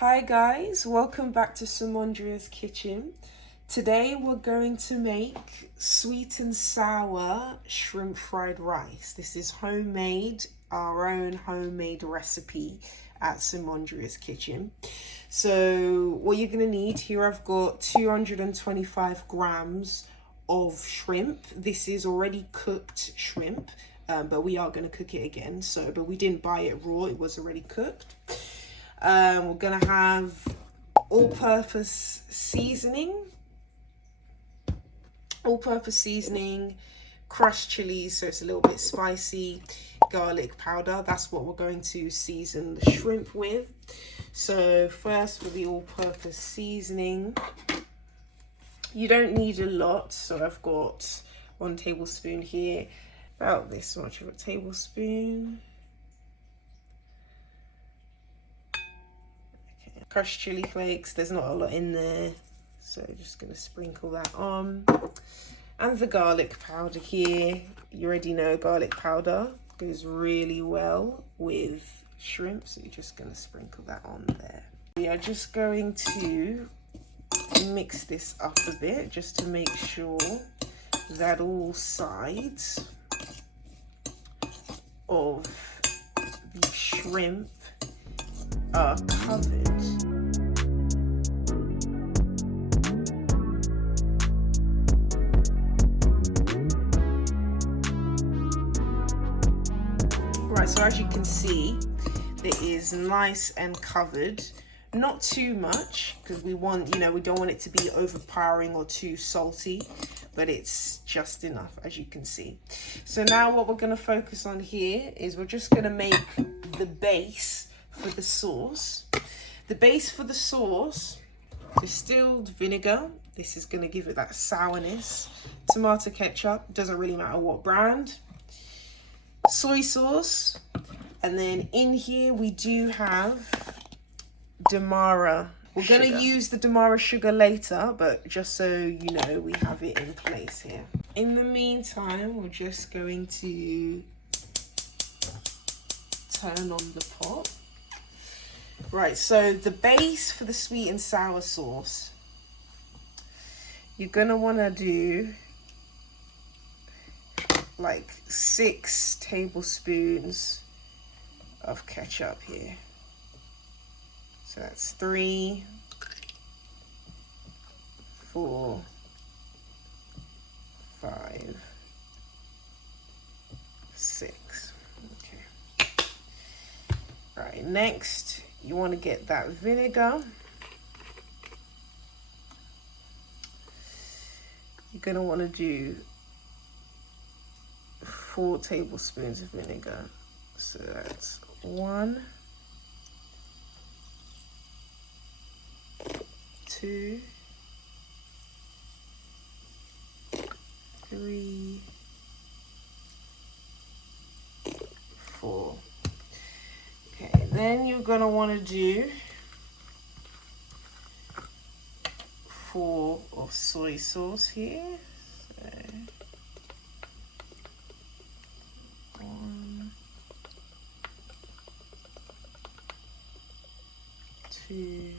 Hi guys, welcome back to Simandrea's kitchen. Today we're going to make sweet and sour shrimp fried rice. This is homemade, our own homemade recipe at Simandrea's kitchen. So what you're gonna need here, I've got 225 grams of shrimp. This is already cooked shrimp, but we are gonna cook it again. But we didn't buy it raw, it was already cooked. We're gonna have all-purpose seasoning, crushed chilies, so it's a little bit spicy, garlic powder. That's what we're going to season the shrimp with. So first, for the all-purpose seasoning, you don't need a lot. So I've got 1 tablespoon here, about this much of a tablespoon. Crushed chili flakes, there's not a lot in there, so just gonna sprinkle that on. And the garlic powder here, you already know garlic powder goes really well with shrimp, so you're just gonna sprinkle that on there. We are just going to mix this up a bit just to make sure that all sides of the shrimp are covered. Right, so as you can see, it is nice and covered. Not too much, because we want, we don't want it to be overpowering or too salty, but it's just enough, as you can see. So now what we're going to focus on here is we're just going to make the base for the sauce. The base for the sauce, distilled vinegar. This is going to give it that sourness. Tomato ketchup, doesn't really matter what brand. Soy sauce, and then in here we do have Demerara. We're going to use the Demerara sugar later, but just so you know, we have it in place here. In the meantime, we're just going to turn on the pot. Right, so the base for the sweet and sour sauce, you're going to want to do like 6 tablespoons of ketchup here. So that's 3, 4, 5, 6. Okay. Right, next you want to get that vinegar. You're going to want to do 4 tablespoons of vinegar. So that's 1, 2, 3, 4. Okay, then you're gonna want to do 4 of soy sauce here. So 1, 2,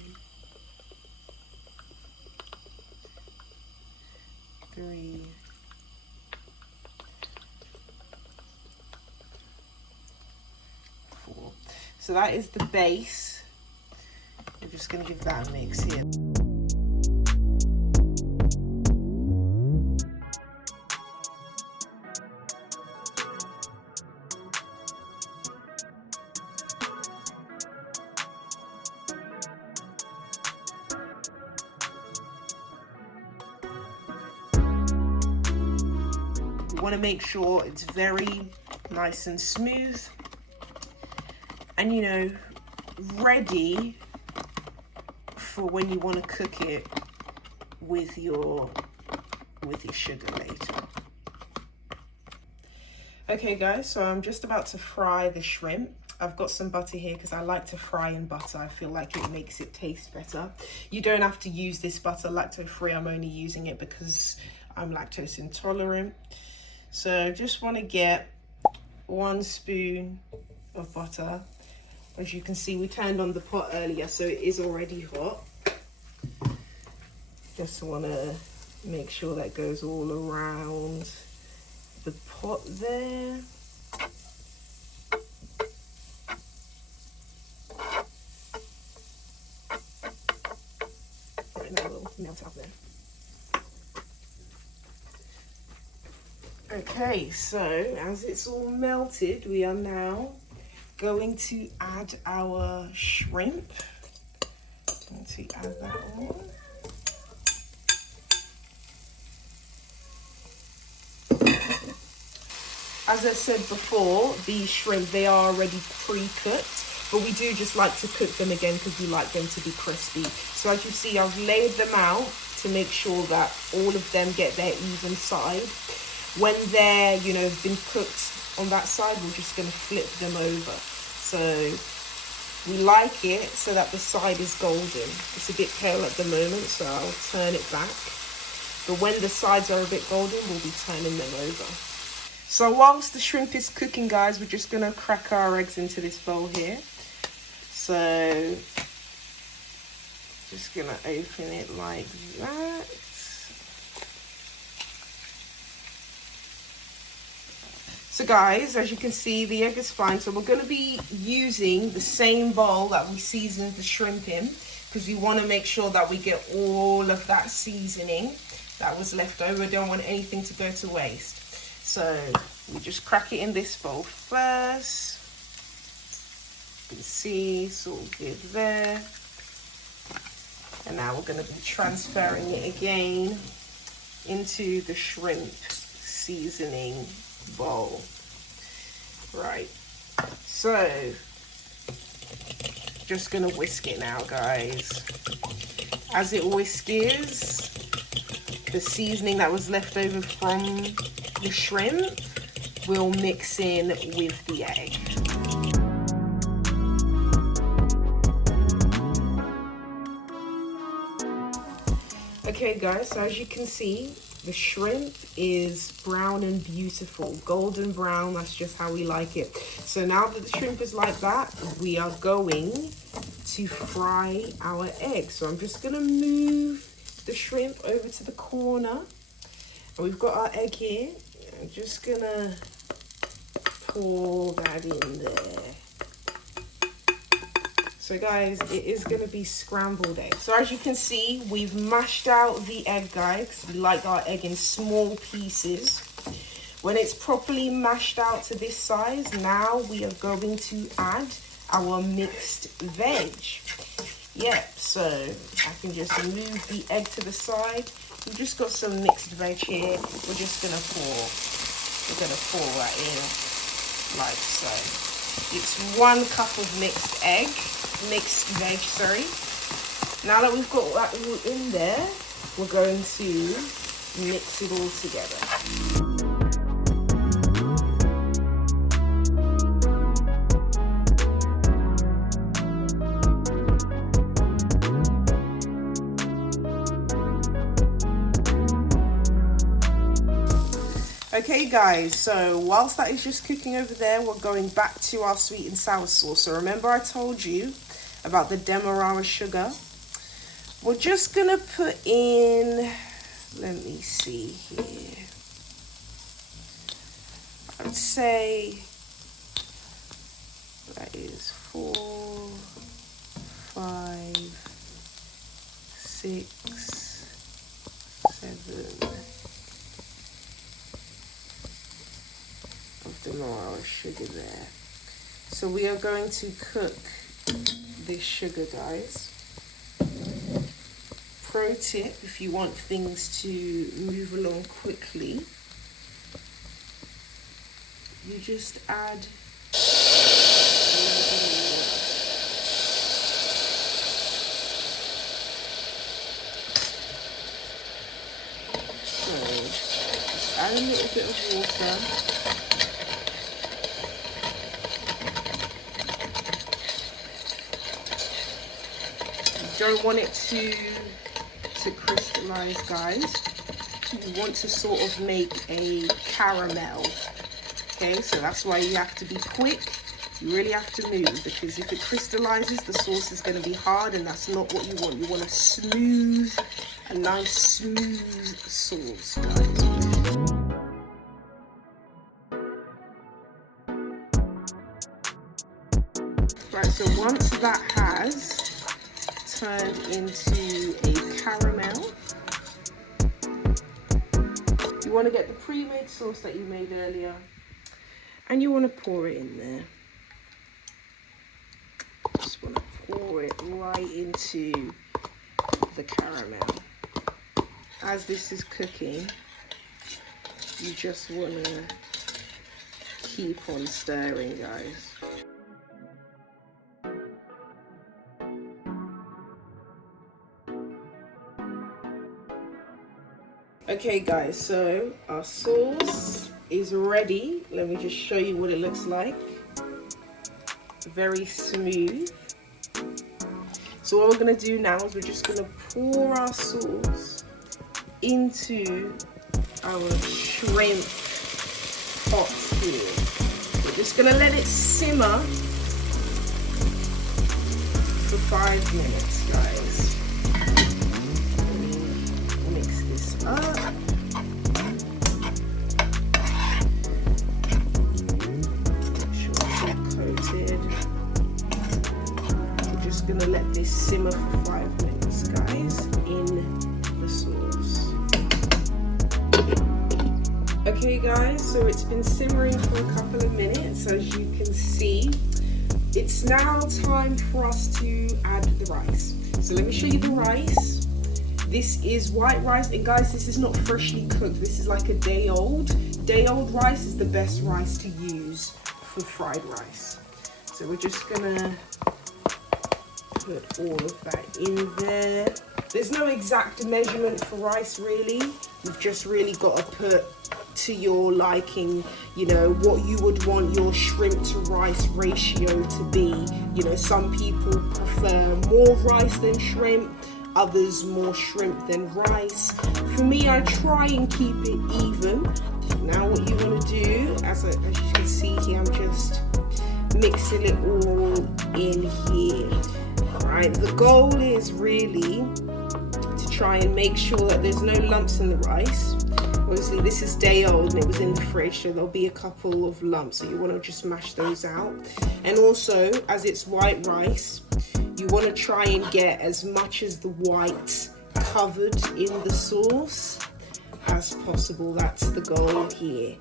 3, 4. So that is the base. We're just going to give that a mix here. You want to make sure it's very nice and smooth and ready for when you want to cook it with your sugar later. Okay guys, so I'm just about to fry the shrimp. I've got some butter here because I like to fry in butter. I feel like it makes it taste better. You don't have to use this butter lactose-free. I'm only using it because I'm lactose intolerant. So just want to get 1 spoon of butter As you can see, we turned on the pot earlier, so it is already hot. Just want to make sure that goes all around the pot there. Right, now we'll melt out there. Okay, so as it's all melted, we are now going to add our shrimp. I'm going to add that on. As I said before, these shrimp, they are already pre-cooked, but we do just like to cook them again because we like them to be crispy. So as you see, I've laid them out to make sure that all of them get their even side. When they're, you know, been cooked on that side, we're just going to flip them over. So we like it so that the side is golden. It's a bit pale at the moment, so I'll turn it back. But when the sides are a bit golden, we'll be turning them over. So whilst the shrimp is cooking, guys, we're just going to crack our eggs into this bowl here. So just going to open it like that. So guys, as you can see, the egg is fine. So we're going to be using the same bowl that we seasoned the shrimp in, because we want to make sure that we get all of that seasoning that was left over. We don't want anything to go to waste. So we just crack it in this bowl first. You can see it's all good there. And now we're going to be transferring it again into the shrimp seasoning bowl. Right, so just gonna whisk it now, guys. As it whiskers, the seasoning that was left over from the shrimp will mix in with the egg. Okay guys, so as you can see, the shrimp is brown and beautiful, golden brown. That's just how we like it. So now that the shrimp is like that, we are going to fry our eggs. So I'm just going to move the shrimp over to the corner. And we've got our egg here. I'm just going to pour that in there. So guys, it is going to be scrambled eggs. So as you can see, we've mashed out the egg, guys. We like our egg in small pieces. When it's properly mashed out to this size, now we are going to add our mixed veg. Yep, so I can just move the egg to the side. We've just got some mixed veg here. We're just going to pour. We're going to pour that in like so. It's 1 cup of mixed veg, sorry. Now that we've got that all in there, we're going to mix it all together. Okay guys, so whilst that is just cooking over there, we're going back to our sweet and sour sauce. So remember I told you about the Demerara sugar? We're just gonna put in, let me see here, I'd say that is 4, 5, 6, 7 of Demerara sugar there. So we are going to cook this sugar, guys. Pro tip, if you want things to move along quickly, you just add a little bit of water. You don't want it to crystallize, guys. You want to sort of make a caramel. Okay, so that's why you have to be quick You really have to move, because if it crystallizes, the sauce is going to be hard, and that's not what you want. You want a nice smooth sauce, guys. Right, so once that has turned into a caramel, you want to get the pre-made sauce that you made earlier, and you want to pour it in there. Just want to pour it right into the caramel. As this is cooking, you just want to keep on stirring, guys. Okay guys, so our sauce is ready. Let me just show you what it looks like. Very smooth. So what we're going to do now is we're just going to pour our sauce into our shrimp pot here. We're just going to let it simmer for 5 minutes, guys. Mix this up. Make sure it's all coated. We're just gonna let this simmer for 5 minutes, guys, in the sauce. Okay guys, so it's been simmering for a couple of minutes. As you can see, it's now time for us to add the rice. So let me show you the rice. This is white rice, and guys, this is not freshly cooked. This is like a day old. Day old rice is the best rice to use for fried rice. So we're just gonna put all of that in there. There's no exact measurement for rice really. You've just really got to put to your liking, you know, what you would want your shrimp to rice ratio to be. You know, some people prefer more rice than shrimp, others more shrimp than rice. For me, I try and keep it even. Now what you want to do, as you can see here, I'm just mixing it all in here. Alright, the goal is really to try and make sure that there's no lumps in the rice. Obviously this is day old and it was in the fridge, so there'll be a couple of lumps, so you want to just mash those out. And also, as it's white rice, you want to try and get as much as the white covered in the sauce as possible. That's the goal here.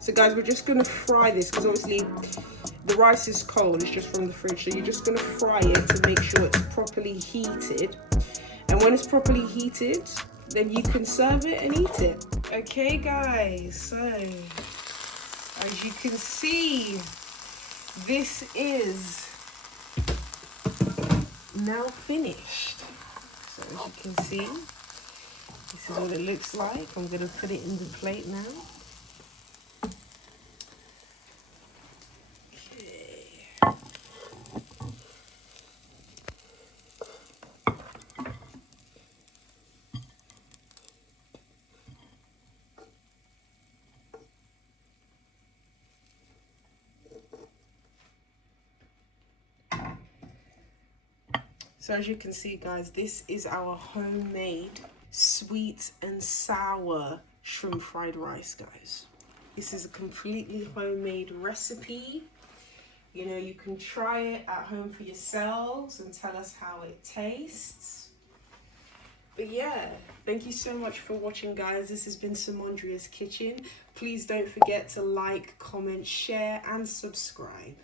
So guys, we're just going to fry this, because obviously the rice is cold, it's just from the fridge, so you're just going to fry it to make sure it's properly heated. And when it's properly heated, then you can serve it and eat it. Okay guys, so as you can see, this is now finished. So as you can see, this is what it looks like. I'm going to put it in the plate now. So as you can see guys, this is our homemade sweet and sour shrimp fried rice, guys. This is a completely homemade recipe. You know, you can try it at home for yourselves and tell us how it tastes. But yeah, thank you so much for watching guys. This has been Simandrea's Kitchen. Please don't forget to like, comment, share and subscribe.